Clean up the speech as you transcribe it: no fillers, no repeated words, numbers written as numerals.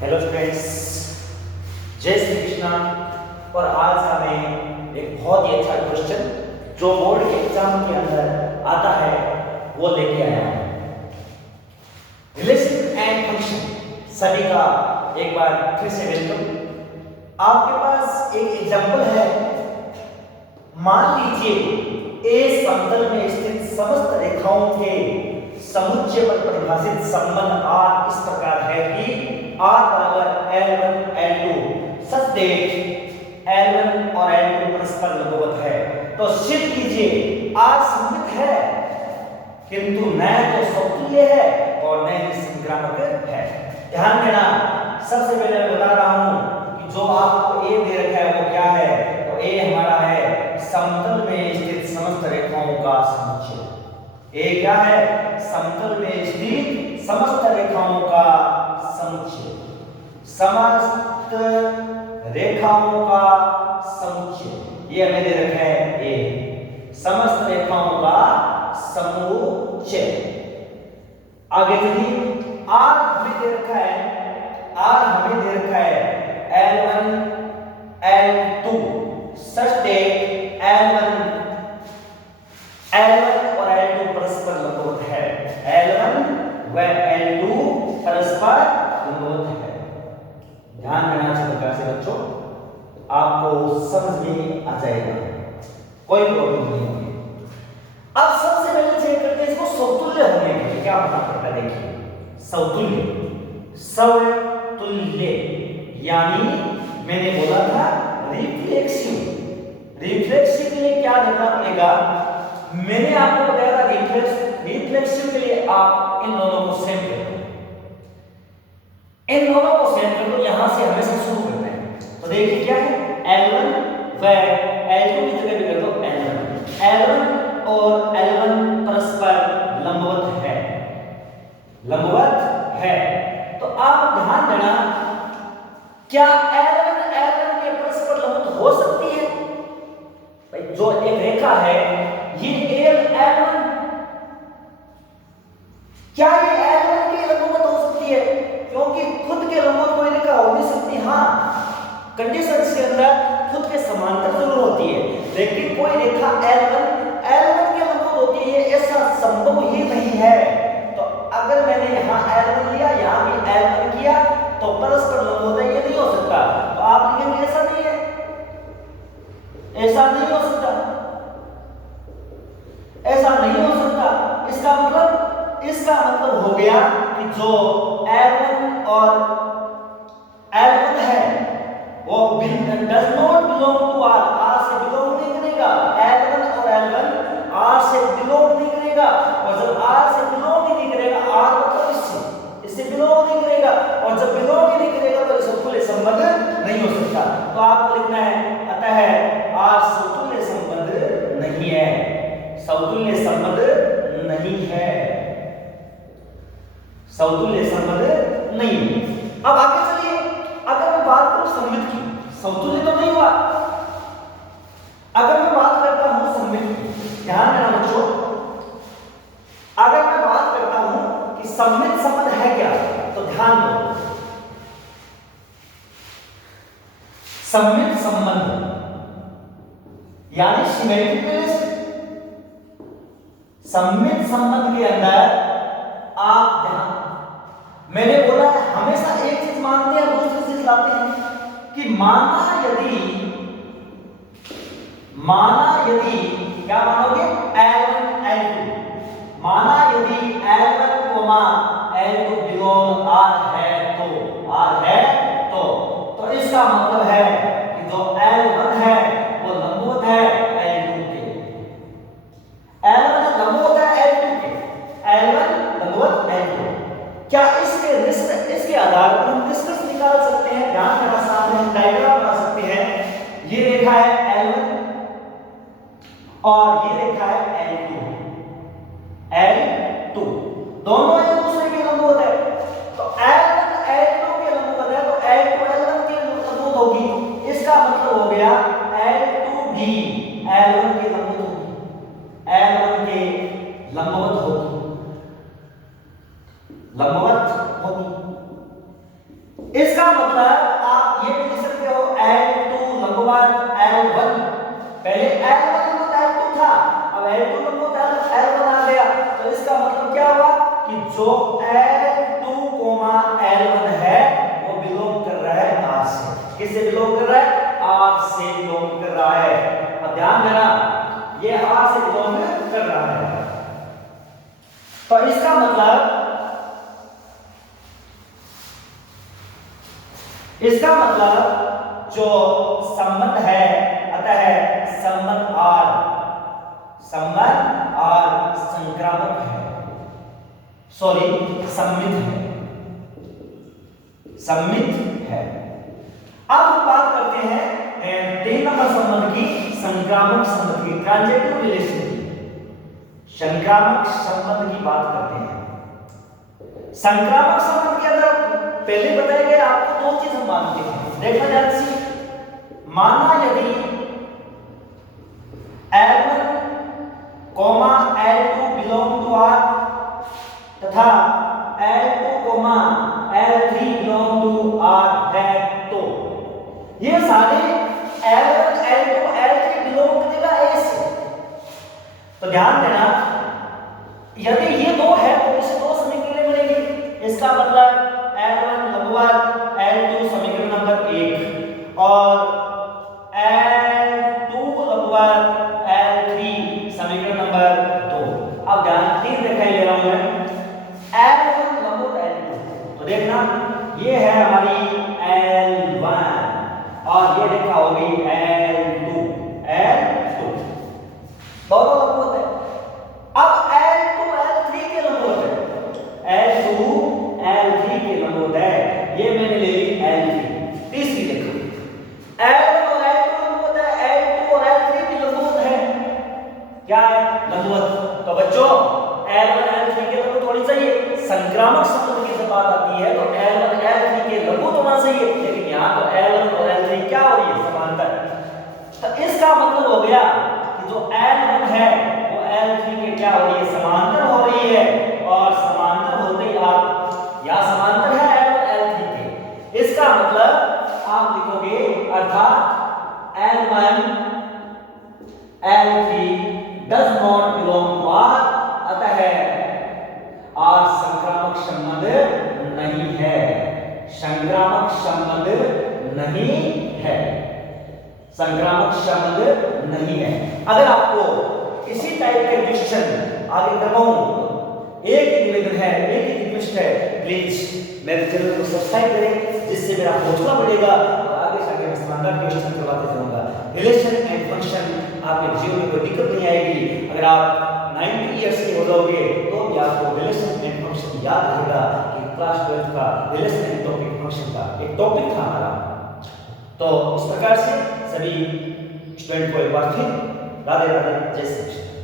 Hello students, जय श्री कृष्णा। और आज हमें एक बहुत ही अच्छा क्वेश्चन जो बोर्ड के एग्जाम के अंदर आता है वो लेके आया हूं। रिलेशन एंड फंक्शन सभी का एक बार फिर से वेलकम। आपके पास एक एग्जांपल है। मान लीजिए ए समतल में स्थित समस्त रेखाओं के समुच्चय पर परिभाषित संबंध R इस प्रकार है कि R बराबर L1 L2 such that L1 और L2 परस्पर लंबवत है। तो सिद्ध कीजिए R सममित है किंतु न तो समतुल्य है और न ही संक्रामक है। ध्यान देना, सबसे पहले मैं बता रहा हूं कि जो आपको A दे रखा है वो क्या है। तो A हमारा है समतल में स्थित समस्त रेखाओं का समुच्चय। A क्या है? समतल में स्थित समस्त रेखाओं का समुच्चय। समस्त रेखाओं का समुच्चय ये हमें दे रखा है A, समस्त रेखाओं का समुच्चय। आगे चलिए, R हमें दे रखा है, R हमें दे रखा है L1 L2 such that L1 और L2 परस्पर लंबवत है। L1 व L2 परस्पर लंबवत है। ध्यान देना अच्छी प्रकार से बच्चों, आपको समझ में आ जाएगा, कोई प्रॉब्लम नहीं होगी। अब सबसे पहले चेक करते हैं इसको समतुल्य होने के लिए क्या होना पड़ता है। देखिए, समतुल्य, समतुल्य यानी मैंने बोला था रिफ्लेक्सिव। रिफ्लेक्सिव के लिए क्या देखना पड़ेगा? मैंने आपको बताया था रिफ्लेक्सिव के लिए आप इन दोनों को सेम कर दो, इन दोनों को सेम कर दो। यहां से हमेशा शुरू करना है। तो देखिए क्या है, L1 व L2 की जगह पे कर दो L1। L1 और L1 परस्पर लंबवत है, लंबवत है। तो आप ध्यान देना, क्या L1 L1 के परस्पर लंबवत हो सकती है? भाई जो एक रेखा है ये L1, क्या ये L1 के लंबवत हो सकती है? क्योंकि खुद के लंबवत कोई रेखा हो नहीं सकती। हाँ, कंडीशंस के अंदर खुद के समांतर जरूर होती है, लेकिन कोई रेखा L1 के लंबवत होती है ऐसा संभव ही नहीं है। तो अगर मैंने यहाँ L1 लिया, यहाँ भी L1 किया, तो परस्पर लंबवत ये नहीं हो सकता। तो आप लिखेंगे ऐसा नहीं है, ऐसा नहीं हो सकता, ऐसा नहीं हो सकता। इसका मतलब हो गया कि जो L1 और L1 है वो does not belong to R से बिलोंग नहीं करेगा। L1 और L1 R से बिलोंग नहीं करेगा, और जब R से बिलोंग ही नहीं करेगा, R मतलब इससे बिलोंग नहीं करेगा, और जब बिलोंग ही नहीं करेगा तो समतुल्य संबंध नहीं हो सकता। तो आपको लिखना है अतः R समतुल्य संबंध नहीं है, समतुल्य संबंध नहीं है, समतुल्य संबंध नहीं। अब आगे चलिए, अगर मैं बात करूं सममित की, समतुल्य तो नहीं हुआ। अगर मैं बात करता हूं सममित की, ध्यान देना बच्चों, अगर मैं बात करता हूं कि सममित संबंध है क्या, तो ध्यान दो। सममित संबंध यानी सिमेट्रिक रिलेशन। सममित संबंध के अंदर आप ध्यान, मैंने बोला है हमेशा एक चीज मानते हैं दूसरी चीज लाते हैं कि माना यदि क्या मानोगे L1 L2, माना यदि L1, L2 बिलोंग R है तो इसका मतलब है कि जो L1 है वो लंबवत है L2 के, L1 लंबवत है L2 के, L1 लंबवत L2। क्या इसके आधार पर हम निष्कर्ष निकाल सकते हैं? ध्यान देना, सामने हम डायग्राम बना सकते हैं। ये रेखा है L1 और ये रेखा है L2, दोनों एक दूसरे के लंबवत है। तो L1 L2 के लंबवत है, तो L2 L1 के लंबवत होगी। इसका मतलब हो गया L2 भी L1 के लंबवत होगी, L1 के लंबवत होगी, लंबवत होगी। इसका मतलब आप ये भी लिख सकते हो L2 लंबवत L1। पहले L1 लंबवत L2 था, अब L2 लंबवत L1 आ गया, तो इसका मतलब क्या हुआ कि जो L2, L1 है वो बिलोंग कर रहा है R से। किससे बिलोंग कर रहा है? R से बिलोंग कर रहा है। अब ध्यान देना, ये R से बिलोंग कर रहा है, तो इसका मतलब जो संबंध है, अतः संबंध R संक्रामक है, सॉरी सम्मित है। अब हम बात करते हैं 3 नंबर संबंध की, संक्रामक संबंध की, ट्रांजिटिव रिलेशन की। संक्रामक संबंध की बात करते हैं। संक्रामक संबंध के अंदर पहले बताया गया आपको 2 चीज हम मानते हैं, देखना ध्यान से। माना यदि L1, L2 belong to R तथा L2, L3 belong to R है, तो ये सारे L1, L2, L3 belong करेगा A से। तो ध्यान देना, यदि ये 2 है तो इसे 2 समीकरण मिलेंगे। इसका मतलब L1 लंबवत L2 समीकरण नंबर 1 और L2 लंबवत L3 समीकरण नंबर 2। अब ध्यान 3 दिखाई दे रहा हूं मैं, L1 लंबवत L2, तो देखना ये है हमारी L1 और ये देखा होगी L2 दोनों लंबवत है। अब L2 L3 के लंबवत है, L2 L3 के लंबवत है, ये मैंने ले ली L3। तीसरी देखो, L1 और L2 लंबवत है, L2 और L3 भी लंबवत है, क्या है? लंबवत। तो बच्चों L1 L3 के लंबवत होनी चाहिए। संक्रामक संबंध की जब बात आती है तो L1 L3 के लंबवत होना चाहिए, लेकिन यहाँ तो L1 और L3 क्या हो रही है? समांतर। तो इसका मतलब हो गया कि जो L1 है वो L3 के क्या हो रही है? समांतर हो रही है, और समांतर होते ही आप या समांतर है L1 L3 के, इसका मतलब आप लिखोगे अर्थात L1 L3 does not belong to R, अतः R संक्रामक संबंध नहीं है, संक्रामक संबंध नहीं है, संक्रामक संबंध नहीं है। अगर आपको इसी टाइप के क्वेश्चन आगे करवाऊं, एक ही निवेदन है, एक ही रिक्वेस्ट है, प्लीज मेरे चैनल को सब्सक्राइब करें, जिससे मेरा हौसला बढ़ेगा और आगे से आगे मैं शानदार क्वेश्चन करवाते जाऊंगा। रिलेशन एंड फंक्शन आपके जीवन में कोई दिक्कत नहीं आएगी। अगर आप 90 इयर्स के हो जाओगे तो भी आपको रिलेशन एंड फंक्शन याद रहेगा कि क्लास 12 का रिलेशन एंड टॉपिक फंक्शन का एक टॉपिक था हमारा। तो इस प्रकार से सभी स्टूडेंट को एक बार फिर राधे राधे, जय श्री कृष्ण।